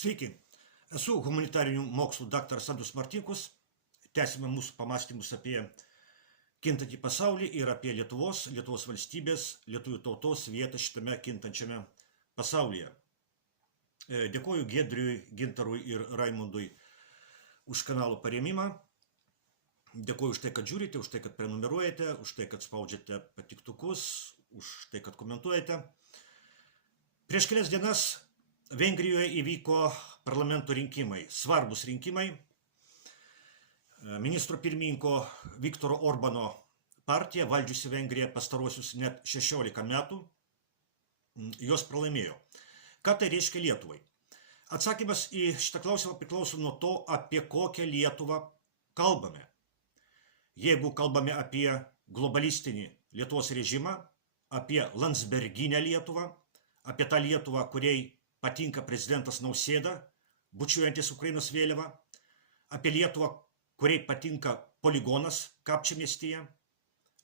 Sveiki, esu humanitarinių mokslų daktaras Andrius Martinkus. Tęsime mūsų pamastymus apie kintantį pasaulį ir apie Lietuvos valstybės, lietuvių tautos vietą šitame kintančiame pasaulyje. Dėkoju Giedriui, Gintarui ir Raimundui už kanalo parėmimą. Dėkoju už tai, kad žiūrite, už tai, kad prenumeruojate, už tai, kad spaudžiate patiktukus, už tai, kad komentuojate. Prieš kelias dienas Vengrijoje įvyko parlamento rinkimai, svarbus rinkimai. Ministro pirmininko Viktoro Orbano partija, valdžiusi Vengriją pastaruosius net 16 metų, jos pralaimėjo. Ką tai reiškia Lietuvai? Atsakymas į šitą klausimą priklauso nuo to, apie kokią Lietuvą kalbame. Jeigu kalbame apie globalistinį Lietuvos režimą, apie landsberginę Lietuvą, apie tą Lietuvą, kuriai patinka prezidentas Nausėda, bučiuojantis Ukrainos vėliavą, apie Lietuvą, kuriai patinka poligonas Kapčiamiestyje,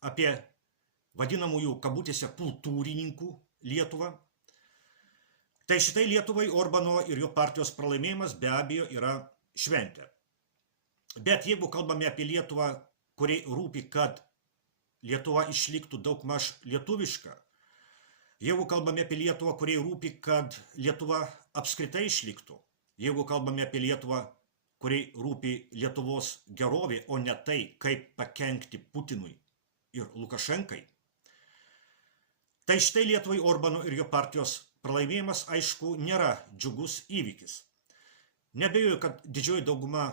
apie vadinamųjų kabutėse kultūrininkų Lietuvą. Tai šitai Lietuvai Orbano ir jo partijos pralaimėjimas be abejo yra šventė. Bet jeigu kalbame apie Lietuvą, kuriai rūpi, kad Lietuva išliktų daugmaž lietuviška, jeigu kalbame apie Lietuvą, kuriai rūpi, kad Lietuva apskritai išliktų, jeigu kalbame apie Lietuvą, kuriai rūpi Lietuvos gerovė, o ne tai, kaip pakenkti Putinui ir Lukašenkai, tai štai Lietuvai Orbano ir jo partijos pralaimėjimas, aišku, nėra džiugus įvykis. Neabejoju, kad didžioji dauguma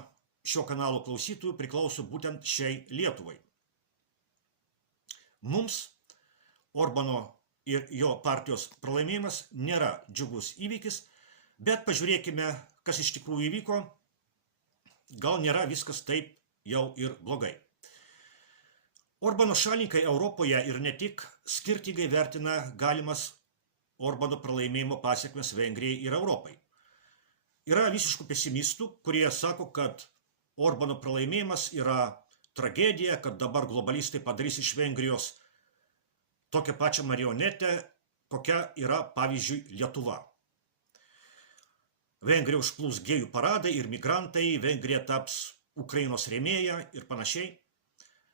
šio kanalo klausytojų priklauso būtent šiai Lietuvai. Mums Orbano ir jo partijos pralaimėjimas nėra džiugus įvykis, bet pažiūrėkime, kas iš tikrųjų įvyko. Gal nėra viskas taip jau ir blogai. Orbano šalininkai Europoje ir ne tik skirtingai vertina galimas Orbano pralaimėjimo pasekmes Vengrijai ir Europai. Yra visiškų pesimistų, kurie sako, kad Orbano pralaimėjimas yra tragedija, kad dabar globalistai padarys iš Vengrijos tokią pačią marionetę, kokia yra, pavyzdžiui, Lietuva. Vengrija užplūs gėjų paradai ir migrantai, Vengrija taps Ukrainos rėmėja ir panašiai.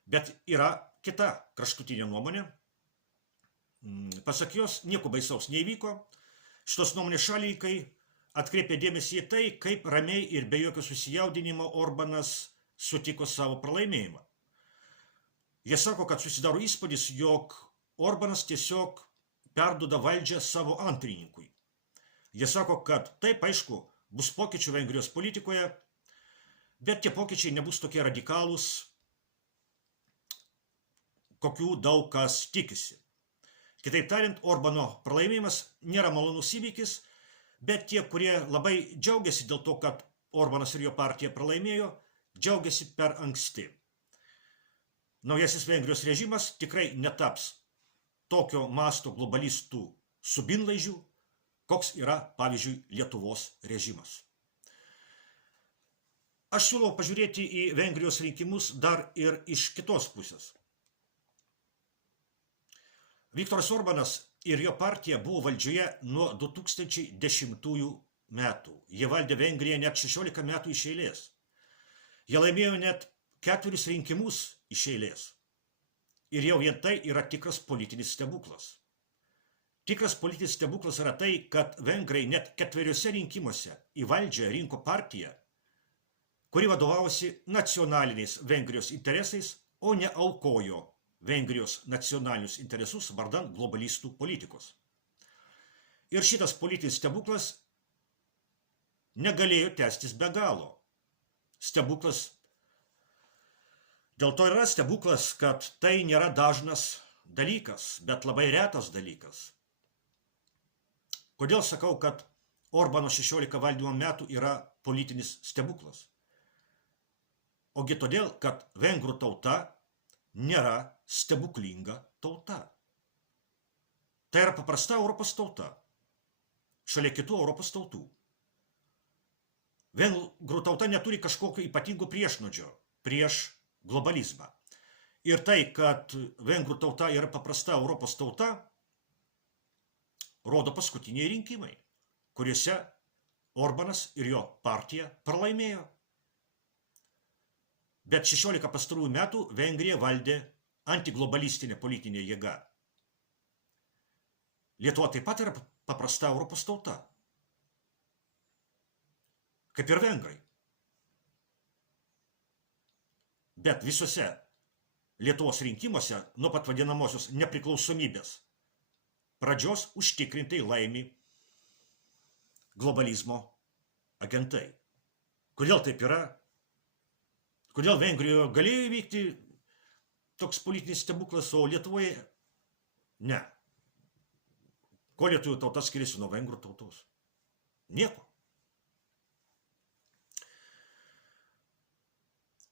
Bet yra kita kraštutinė nuomonė. Pasak jos, nieko baisaus neįvyko. Šitos nuomonės šalininkai atkreipė dėmesį į tai, kaip ramiai ir be jokio susijaudinimo Orbanas sutiko savo pralaimėjimą. Jie sako, kad susidaro įspūdis, jog Orbanas tiesiog perduoda valdžią savo antrininkui. Jie sako, kad taip, aišku, bus pokyčių Vengrijos politikoje, bet tie pokyčiai nebus tokie radikalūs, kokių daug kas tikisi. Kitaip tariant, Orbano pralaimėjimas nėra malonus įvykis, bet tie, kurie labai džiaugiasi dėl to, kad Orbanas ir jo partija pralaimėjo, džiaugiasi per anksti. Naujasis Vengrijos režimas tikrai netaps tokio masto globalistų subinlaižių, koks yra, pavyzdžiui, Lietuvos režimas. Aš siūlau pažiūrėti į Vengrijos rinkimus dar ir iš kitos pusės. Viktoras Orbanas ir jo partija buvo valdžioje nuo 2010 metų. Jie valdė Vengriją net 16 metų iš eilės. Jie laimėjo net 4 rinkimus iš eilės. Ir jau vien tai yra tikras politinis stebuklas. Tikras politinis stebuklas yra tai, kad Vengrai net 4 rinkimuose į valdžią rinko partiją, kuri vadovavosi nacionaliniais Vengrijos interesais, o ne aukojo Vengrijos nacionalinius interesus vardan globalistų politikos. Ir šitas politinis stebuklas negalėjo tęstis be galo. Stebuklas, dėl to yra stebuklas, kad tai nėra dažnas dalykas, bet labai retas dalykas. Kodėl sakau, kad Orbano 16 valdymo metų yra politinis stebuklas? Ogi todėl, kad vengrų tauta nėra stebuklinga tauta. Tai yra paprasta Europos tauta, šalia kitų Europos tautų. Vengrų tauta neturi kažkokio ypatingo priešnuodžio prieš globalizmą. Ir tai, kad vengrų tauta yra paprasta Europos tauta, rodo paskutiniai rinkimai, kuriuose Orbanas ir jo partija pralaimėjo. Bet 16 pastarųjų metų Vengrija valdė antiglobalistinė politinė jėga. Lietuva taip pat yra paprasta Europos tauta. Kaip ir vengrai. Bet visuose Lietuvos rinkimuose nuo pat vadinamosios nepriklausomybės pradžios užtikrintai laimi globalizmo agentai. Kodėl taip yra? Kodėl Vengrijoje galėjo įvykti toks politinis stebuklas, o Lietuvoje ne? Ko lietuvių tauta skiriasi nuo vengrų tautos? Nieko.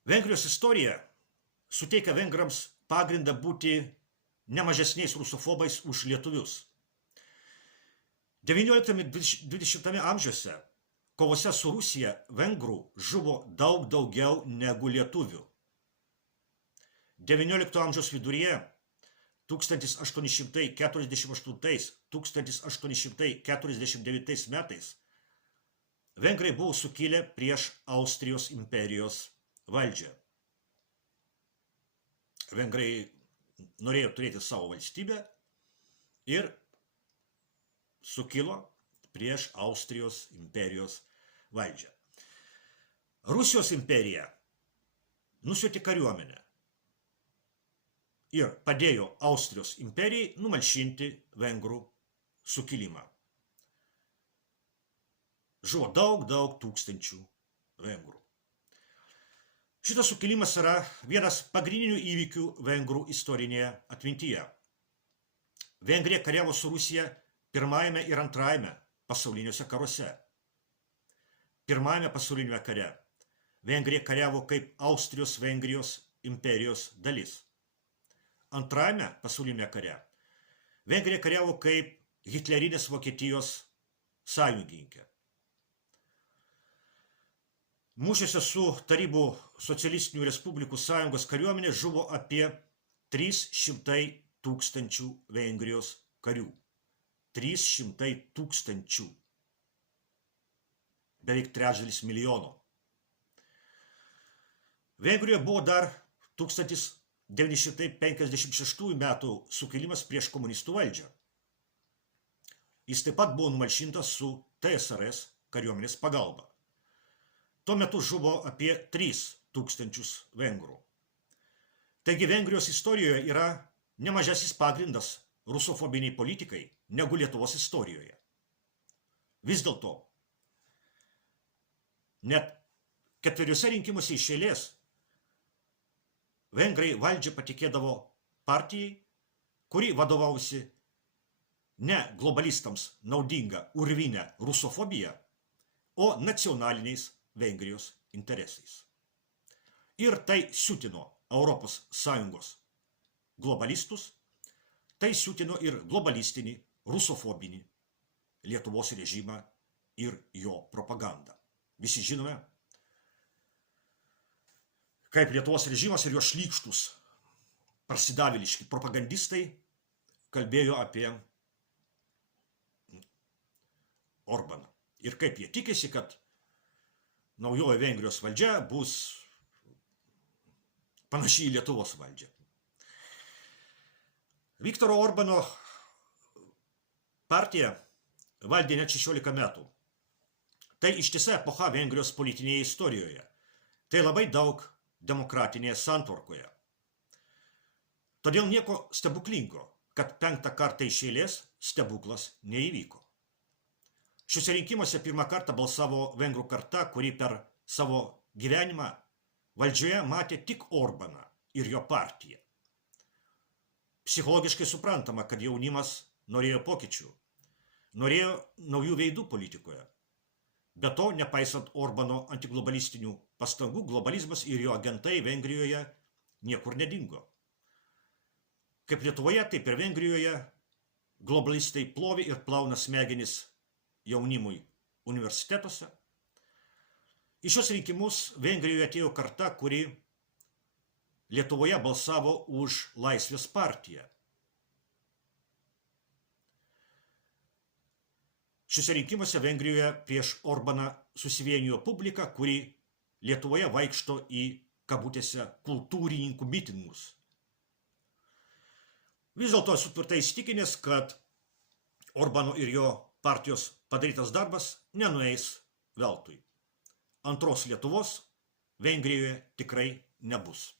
Vengrijos istorija suteikia vengrams pagrindą būti nemažesniais rusofobais už lietuvius. 19-20 amžiuose kovose su Rusija vengrų žuvo daug daugiau negu lietuvių. 19 amžiaus viduryje 1848-1849 metais vengrai buvo sukilę prieš Austrijos imperijos valdžią. Vengrai norėjo turėti savo valstybę ir sukilo prieš Austrijos imperijos valdžią. Rusijos imperija nusiuntė kariuomenę ir padėjo Austrijos imperijai numalšinti vengrų sukilimą. Žuvo daug tūkstančių vengrų. Šitas sukilimas yra vienas pagrindinių įvykių vengrų istorinėje atmintyje. Vengrija kariavo su Rusija pirmajame ir antrajame pasauliniuose karuose. Pirmajame pasaulinėme kare Vengrija kariavo kaip Austrijos-Vengrijos imperijos dalis. Antrajame pasaulinėme kare Vengrija kariavo kaip hitlerinės Vokietijos sąjungininkė. Mūšiuose su Tarybų socialistinių respublikų sąjungos kariuomenė žuvo apie 300 tūkstančių Vengrijos karių. 300 tūkstančių. Beveik trečdalis milijono. Vengrijoje buvo dar 1956 metų sukilimas prieš komunistų valdžią. Jis taip pat buvo numalšintas su TSRS kariuomenės pagalba. Tuo metu žuvo apie 3000 vengrų. Taigi Vengrijos istorijoje yra nemažesnis pagrindas rusofobiniai politikai negu Lietuvos istorijoje. Vis dėlto, net 4 rinkimuose iš eilės vengrai valdžią patikėdavo partijai, kuri vadovausi ne globalistams naudinga urvinę rusofobiją, o nacionaliniais Vengrijos interesais. Ir tai siutino Europos Sąjungos globalistus, tai siutino ir globalistinį, rusofobinį Lietuvos režimą ir jo propagandą. Visi žinome, kaip Lietuvos režimas ir jo šlykštus, parsidavėliški propagandistai kalbėjo apie Orbaną. Ir kaip jie tikėsi, kad naujoji Vengrijos valdžia bus panaši į Lietuvos valdžią. Viktoro Orbano partija valdė net 16 metų. Tai ištisa epocha Vengrijos politinėje istorijoje. Tai labai daug demokratinėje santvarkoje. Todėl nieko stebuklingo, kad 5 kartą iš eilės stebuklas neįvyko. Šiuose rinkimuose pirmą kartą balsavo vengrų karta, kuri per savo gyvenimą valdžioje matė tik Orbaną ir jo partiją. Psichologiškai suprantama, kad jaunimas norėjo pokyčių, norėjo naujų veidų politikoje. Be to, nepaisant Orbano antiglobalistinių pastangų, globalizmas ir jo agentai Vengrijoje niekur nedingo. Kaip Lietuvoje, taip ir Vengrijoje globalistai plovi ir plauna smegenis jaunimui universitetuose. Į šios rinkimus Vengrijoje atėjo karta, kuri Lietuvoje balsavo už Laisvės partiją. Šiuose rinkimuose Vengrijoje prieš Orbaną susivienijo publika, kuri Lietuvoje vaikšto į kabutėse kultūrininkų mitingus. Vis dėlto esu tvirtai įsitikinęs, kad Orbano ir jo partijos padarytas darbas nenueis veltui. Antros Lietuvos Vengrijoje tikrai nebus.